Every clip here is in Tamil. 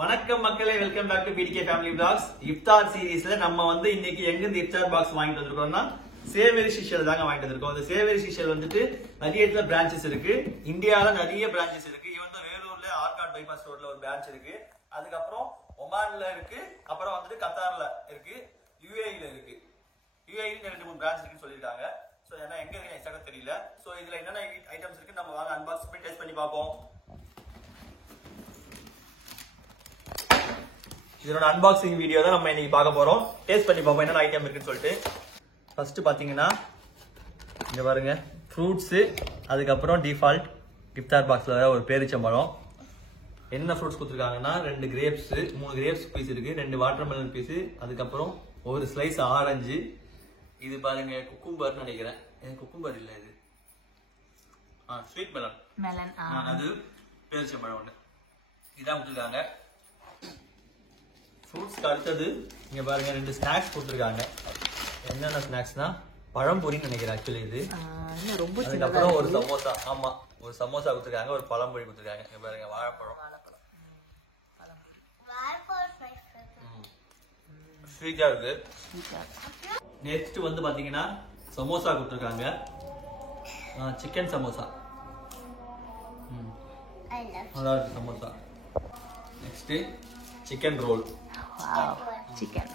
வணக்கம் மக்களே, welcome back to PDK family vlogs. இஃப்தார் சீரிஸ்ல நம்ம வந்து இன்னைக்கு எங்க இருந்து இஃப்தார் பாக்ஸ் வாங்கிட்டு வந்திருக்கோம்னா சேவரி சிஷல் தாங்க வாங்கிட்டு வந்திருக்கோம். அந்த சேவரி சிஷல் வந்துட்டு நிறைய இடத்துல பிரான்ச்சஸ் இருக்கு. இந்தியால நிறைய பிரான்ச்சஸ் இருக்கு. இவன் வந்து வேலூர்ல ஆர்காட் பைபாஸ் ரோட்ல ஒரு பிரான்ச் இருக்கு. அதுக்கப்புறம் ஒமான்ல இருக்கு. அப்புறம் வந்துட்டு கத்தார்ல இருக்கு. யுஏஇல இருக்கு. யுஏஇல 2-3 பிரான்ச் இருக்குன்னு சொல்லிருக்காங்க. சோ ஏன்னா எங்க இருக்கு எக்ஸாக்ட்டா தெரியல. சோ இதுல என்னென்ன ஐட்டம்ஸ் இருக்கு நம்ம வாங்க அன்பாக்ஸ் பண்ணி டெஸ்ட் பண்ணி பார்ப்போம். இதோட அன்பாக்சிங் வீடியோ தான் நம்ம இன்னைக்கு பார்க்க போறோம். டேஸ்ட் பண்ணி பார்ப்போம் என்னென்ன ஐட்டம் இருக்குன்னு சொல்லிட்டு. ஃபர்ஸ்ட் பாத்தீங்கன்னா இங்க பாருங்க, ஃப்ரூட்ஸ், அதுக்கப்புறம் டிஃபால்ட் இஃப்தார் பாக்ஸ்ல ஒரு பேரிச்சம்பழம். என்ன ஃப்ரூட்ஸ் கொடுத்துருக்காங்கன்னா 2 கிரேப்ஸ், 3 கிரேப்ஸ் பீஸ் இருக்கு, 2 வாட்டர்மெலன் பீஸ், அதுக்கப்புறம் ஒரு ஸ்லைஸ் ஆரஞ்சு. இது பாருங்க குக்கும்பர்னு நினைக்கிறேன். குக்கும்பர் இல்ல, இது ஸ்வீட் மெலன். அது பேரிச்சம்பழம் ஒண்ணு. இதான் கொடுத்துருக்காங்க. ஃப்ரூட்ஸ்க்கு அடுத்தது இங்க பாருங்க 2 ஸ்நாக்ஸ் கொடுத்துருக்காங்க. என்னென்ன ஸ்நாக்ஸ்னா பழம்பொரின்னு நினைக்கிறேன் ஆக்சுவலி இது. அதுக்கப்புறம் ஒரு சமோசா. ஆமா, ஒரு சமோசா கொடுத்துருக்காங்க, ஒரு பழம்பொரி கொடுத்துருக்காங்க. இங்க பாருங்க வாழைப்பழம். ஸ்வீட்டா இருக்கு. நெக்ஸ்ட் வந்து பாத்தீங்கன்னா சமோசா கொடுத்துருக்காங்க, சிக்கன் சமோசா. நல்லா இருக்கு samosa. Next chicken roll. Chicken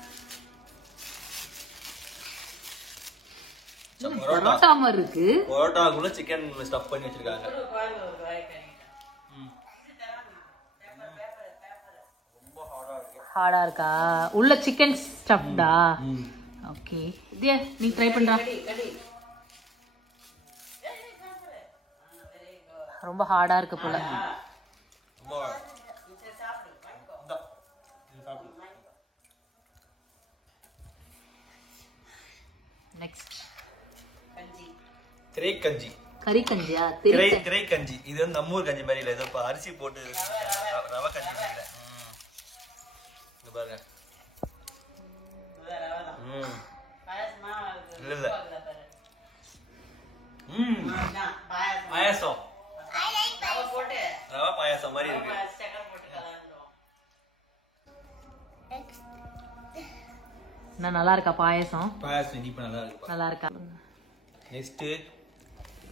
parotta மாதிரி இருக்கு. பரோட்டாக்குள்ள சிக்கன் ஸ்டஃப் பண்ணி வச்சிருக்காங்க. ரொம்ப ஹார்டா இருக்கா? உள்ள சிக்கன் ஸ்டஃப்டா? ஓகே, தியா நீ ட்ரை பண்றா. ரொம்ப ஹார்டா இருக்கு போல. நெக்ஸ்ட் திரை கஞ்சி. கறி கஞ்சியா? திரை கஞ்சி. இது வந்து நம்ம ஊர் கஞ்சி மாதிரி இல்ல, ஏதோ அரிசி போட்டு ரவை கஞ்சி இல்ல. இங்க பாருங்க. இல்ல பாயாசம். ரவை பாயாசம் மாதிரி இருக்கு. நல்லா இருக்கா பாயாசம்? பாயாசம் இனிப்பு நல்லா இருக்கு. நல்லா இருக்கா? Next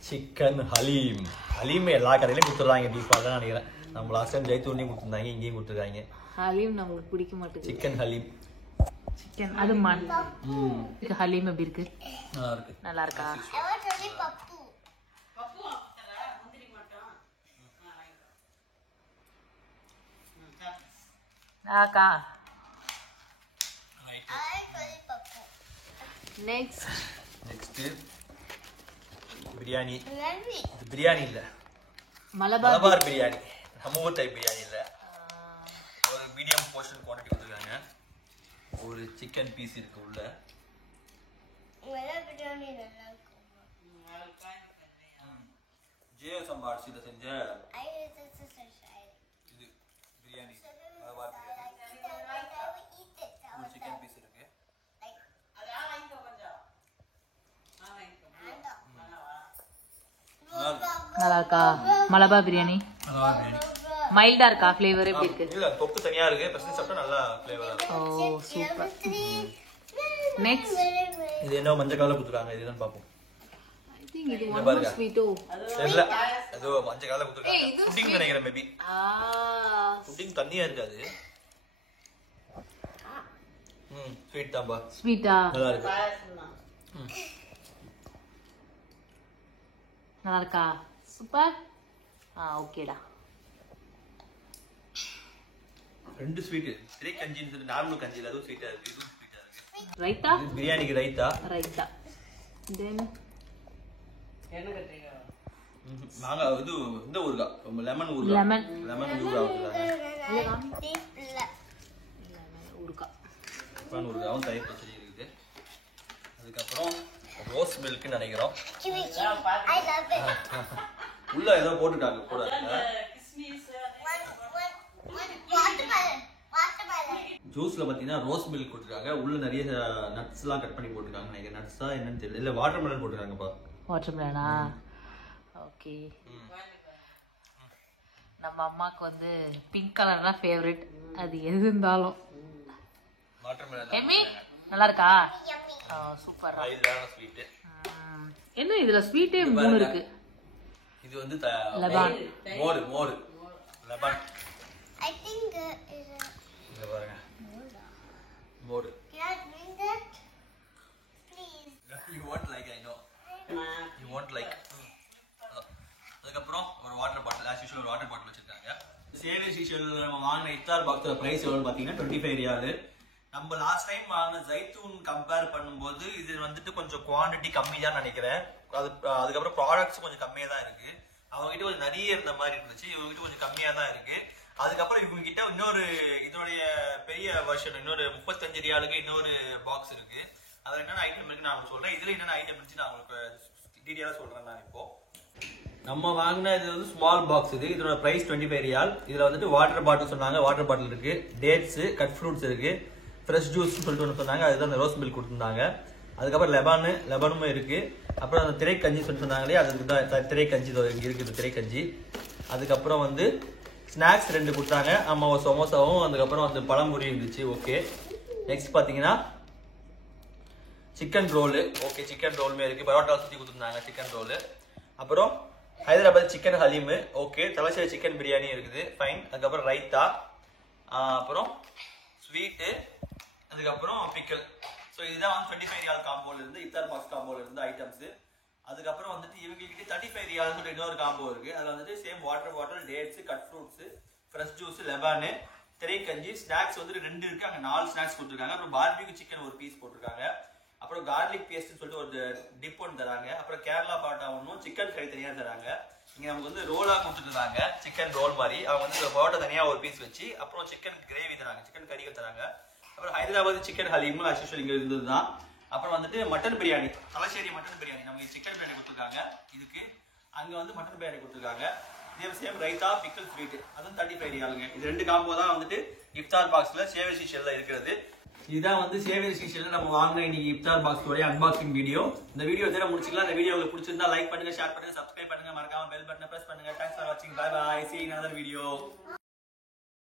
chicken Haleem. ஹலீம் எல்லா கடையிலயும் கொடுத்துறாங்க டிஃபால்ட்டா நினைக்கிறேன். நம்ம லாஸ்ட் டைம் ஜெய்தூன்லயும் கொடுத்துருந்தாங்க, இங்கேயும் கொடுத்துருக்காங்க. ஹலீம் நமக்கு பிடிக்க மாட்டேங்குது. சிக்கன் ஹலீம். சிக்கன் அது மண். ஹலீம் எப்படி இருக்கு? நல்லா இருக்கு. நல்லா இருக்கா? ஆக்கா. நெக்ஸ்ட் பிரியாணி. இது பிரியாணி இல்ல, மலபார் பிரியாணி. நம்ம ஊர் டைப் பிரியாணி இல்ல. ஒரு மீடியம் போர்ஷன் குவாண்டிட்டி கொடுத்துருக்காங்க. ஒரு சிக்கன் பீஸ் இருக்கு உள்ள. ஜியோ சம்பா அரிசியில செஞ்ச இது பிரியாணி, மலபார் பிரியாணி. ஒரு சிக்கன் பீஸ் இருக்கு. நல்லா இருக்கா மலபார் பிரியாணி? மைல்டா இருக்கா? ஃப்ளேவர் எப்படி இருக்கு? இல்ல, தொக்கு தனியா இருக்கு. பசங்க சாப்பிட்டா நல்லா ஃப்ளேவரா இருக்கு. ஓ சூப்பர். நெக்ஸ்ட் இது என்ன மஞ்சள் கலர்ல கொடுத்துருக்காங்க, இதுதான் பாப்போம். ஐ திங்க் இது ஒன் மோர் ஸ்வீட்டோ. இல்ல, அது மஞ்சள் கலர்ல கொடுத்துருக்காங்க. புட்டிங் நினைக்கிறேன் மேபி. புட்டிங் தண்ணியா இருக்காது. ஸ்வீட் தான்பா. ஸ்வீட்டா? நல்லா இருக்கு. நல்லா இருக்கா? சூப்பர். ஓகேடா. 2 ஸ்வீட். திரை கஞ்சின்னு சொல்லி நார்மல் கஞ்சில அதுவும் ஸ்வீட்டா இருக்கு, இதுவும் ஸ்வீட்டா இருக்கு. ரைத்தா? பிரியாணிக்கு ரைத்தா. தென் நாங்க இது இந்த ஊர்கா, லெமன் ஊர்கா. லெமன் ஊர்கா ஊர்காவும் தயிர் பச்சடி இருக்குது. அதுக்கப்புறம் ரோஸ் மில்க்னு நினைக்கிறோம். உள்ள ஏதோ போட்டுட்டாங்க கூட. ஜூஸ்ல பாத்தீங்கன்னா ரோஸ் மில்க் கொடுத்துருக்காங்க. உள்ள நிறைய நட்ஸ் எல்லாம் கட் பண்ணி போட்டுருக்காங்க நினைக்கிறேன். நட்ஸா என்னன்னு தெரியல. இல்ல வாட்டர்மெலன் போட்டுருக்காங்கப்பா. வாட்டர்மெலனா? ஓகே. நம்ம அம்மாக்கு வந்து பிங்க் கலர் தான் ஃபேவரட். அது எது இருந்தாலும் வாட்டர்மெலன் எம்மி நல்லா இருக்கா சூப்பர் மைல்டான ஸ்வீட். என்ன இதுல ஸ்வீட்டே 3 இருக்கு. இது வந்து லெபான் மோர் லெபான். I think இங்க பாருங்க மோர். can I drink that? Please. You won't like, I know. You won't like. அதுக்கப்புறம் ஒரு water bottle, as usual water bottle வச்சிருக்காங்க. சேவியர் சீஷல் நம்ம வாங்கின இஃப்தார் பாக்ஸோட பிரைஸ் எவ்வளோன்னு பார்த்தீங்கன்னா 25 ரியால். நம்ம லாஸ்ட் டைம் வாங்கின ஜைத்தூன் கம்பேர் பண்ணும்போது இது வந்துட்டு கொஞ்சம் குவான்டிட்டி கம்மி தான் நினைக்கிறேன். அதுக்கப்புறம் ப்ராடக்ட்ஸ் கொஞ்சம் கம்மியாக தான் இருக்கு. அவங்ககிட்ட கொஞ்சம் நிறைய இருந்த மாதிரி இருந்துச்சு, இவங்ககிட்ட கொஞ்சம் கம்மியாக தான் இருக்கு. அதுக்கப்புறம் இவங்க கிட்ட இன்னொரு இதோடைய பெரிய வெர்ஷன் இன்னொரு 35 ரியாலுக்கு இன்னொரு பாக்ஸ் இருக்கு. அதில் என்னென்ன ஐட்டம் இருக்கு நான் சொல்றேன். இதுல என்னென்ன ஐட்டம் இருந்துச்சு நான் உங்களுக்கு டீட்டெயிலாக சொல்றேன். நான் இப்போ நம்ம வாங்கின இது வந்து ஸ்மால் பாக்ஸ். இதோட பிரைஸ் 25 ரியால். இதுல வந்துட்டு வாட்டர் பாட்டில் சொன்னாங்க, வாட்டர் பாட்டில் இருக்கு, டேட்ஸ், கட் ஃப்ரூட்ஸ் இருக்கு, ஃப்ரெஷ் ஜூஸ் சொல்லிட்டு ஒன்று சொன்னாங்க, அதுதான் அந்த ரோஸ் மில்க் கொடுத்துருந்தாங்க. அதுக்கப்புறம் லெபானும் இருக்கு. அப்புறம் அந்த திரை கஞ்சி சொல்லி சொன்னாங்க இல்லையா, அதுக்கு தான் திரை கஞ்சி இங்க இருக்குது திரை கஞ்சி. அதுக்கப்புறம் வந்து ஸ்நாக்ஸ் 2 கொடுத்தாங்க. ஆமா, ஒரு சமோசாவும் அதுக்கப்புறம் அந்த பழம்புரி இருந்துச்சு. ஓகே, நெக்ஸ்ட் பாத்தீங்கன்னா சிக்கன் ரோலு. ஓகே, சிக்கன் ரோலுமே இருக்கு, பரோட்டா சுற்றி கொடுத்துருந்தாங்க சிக்கன் ரோலு. அப்புறம் Hyderabad chicken haleem. Okay, Thalassery chicken biryani இருக்குது, ஃபைன். அதுக்கப்புறம் ரைத்தா, அப்புறம் ஸ்வீட்டு, அதுக்கப்புறம் பிக்கல். ஸோ இதுதான் வந்து 25 ரியால் காம்போல இருந்து, இஃப்தார் பாக்ஸ் காம்போல இருந்து ஐட்டம்ஸ். அதுக்கப்புறம் வந்துட்டு இவங்ககிட்ட 35 ரியால் சொல்லிட்டு இன்னொரு காம்போ இருக்கு. அதில் வந்துட்டு same water bottle, dates, cut fruits, fresh juice, லெபானு, திரை கஞ்சி, ஸ்நாக்ஸ் வந்துட்டு 2 இருக்கு. அங்கே 4 ஸ்நாக்ஸ் கொடுத்துருக்காங்க. அப்புறம் பார்பிக்யூ சிக்கன் ஒரு பீஸ் போட்டிருக்காங்க. அப்புறம் கார்லிக் பேஸ்ட்னு சொல்லிட்டு ஒரு டிப் ஒன்று தராங்க. அப்புறம் கேரளா பாட்டா ஒன்றும் சிக்கன் கறி தனியாக தராங்க. இங்கே நமக்கு வந்து ரோலாக கொடுத்துருந்தாங்க, சிக்கன் ரோல் மாதிரி. அவங்க வந்து பரோட்டா தனியாக ஒரு பீஸ் வச்சு, அப்புறம் சிக்கன் கிரேவி தராங்க, சிக்கன் கறிகள் தராங்க. அப்புறம் ஹைதராபாத் சிக்கன் ஹலீமும் ஆஸ் யூஷுவல் இங்கே இருந்தது தான். அப்புறம் வந்துட்டு மட்டன் பிரியாணி, தலசேரி மட்டன் பிரியாணி. நமக்கு சிக்கன் பிரியாணி கொடுத்துருக்காங்க, இதுக்கு அங்கே வந்து மட்டன் பிரியாணி கொடுத்துருக்காங்க. இதே சேம் ரைத்தா, பிக்கல், ஸ்வீட், அதுவும் 35 ரியாலுங்க. இது 2 காம்போ தான் வந்துட்டு இஃப்தார் பாக்ஸ்ல சேவியர் சீஷல்ல இருக்கிறது. இதுதான் வந்து சேவியர் சீஷல்ல நம்ம வாங்கின இன்னைக்கு இஃப்தார் பாக்ஸோட அன்பாக்சிங் வீடியோ. இந்த வீடியோ இதோட முடிச்சுக்கலாம். இந்த வீடியோ உங்களுக்கு பிடிச்சிருந்தா லைக் பண்ணுங்க, ஷேர் பண்ணுங்க, சப்ஸ்கிரைப் பண்ணுங்க, மறக்காம பெல் பட்டனை பிரஸ் பண்ணுங்க. தேங்க்ஸ் ஃபார் வாட்சிங். Bye bye. See you in another video.